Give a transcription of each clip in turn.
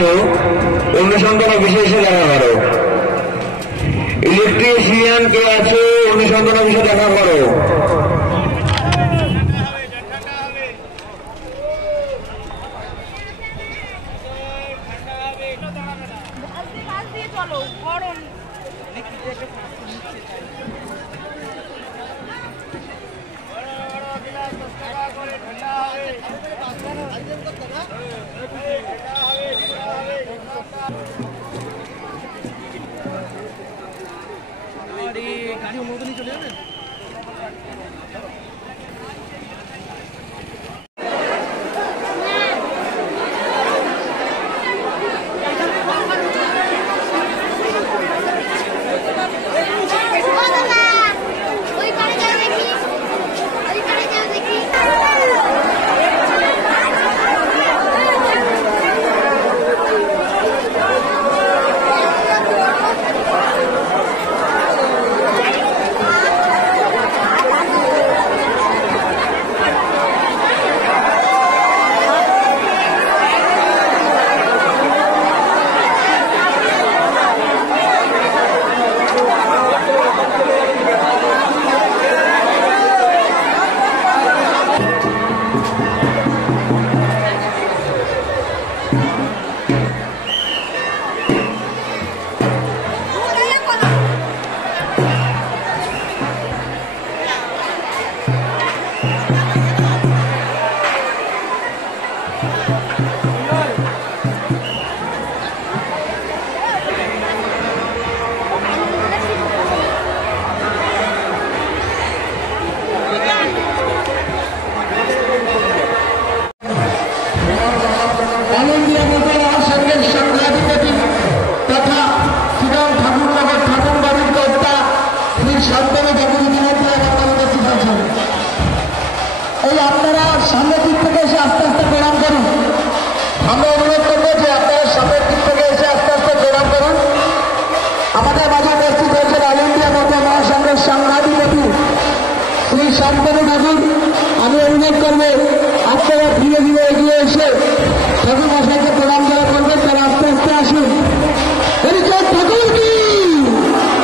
আছো অনুসন্ধান অফিসে এসে দেখা করো। ইলেকট্রিশিয়ান কে আছো অনুসন্ধান অফিসে দেখা করো। গাড়ি অনুমোদনই চলে যাবেন। আপনারা সামনের দিক থেকে এসে আস্তে আস্তে প্রণাম করুন। আমরা অনুরোধ করবো যে আপনারা সামনের দিক থেকে এসে আস্তে আস্তে প্রণাম করুন। আমাদের মাঝে উপস্থিত হয়েছেন অল ইন্ডিয়া মতো মহাসংঘের সংঘাধিপতি শ্রী শান্তনু ঠাকুর। আমি অনুরোধ করবো আপনারা ধীরে ধীরে এগিয়ে এসে ঠাকুর মশাইকে প্রণাম করা করবেন। তারা আস্তে আস্তে আসুন। হরিচাঁদ ঠাকুর কি,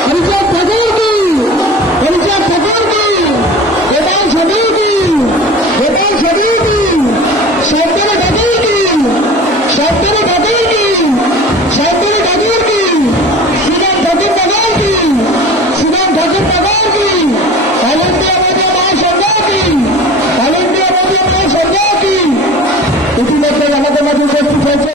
হরিচাঁদ ঠাকুর কি, হরিচাঁদ ঠাকুর কি, গোপাল ছবি কি, গোপাল ছবি কি, শব্দরে ঠাকুর কি, শব্দরে ঠাকুর কি, শব্দরে ঠাকুর কি, সুদাম ঠাকুর নগর কি, সুদাম ঠাকুর নগর কি, অল ইন্ডিয়া মধ্যে মহাসংঘ কি, অল ইন্ডিয়া মধ্যে মহাসংঘ কি। ইতিমধ্যে আমাদের মাঝে উপস্থিত হয়েছে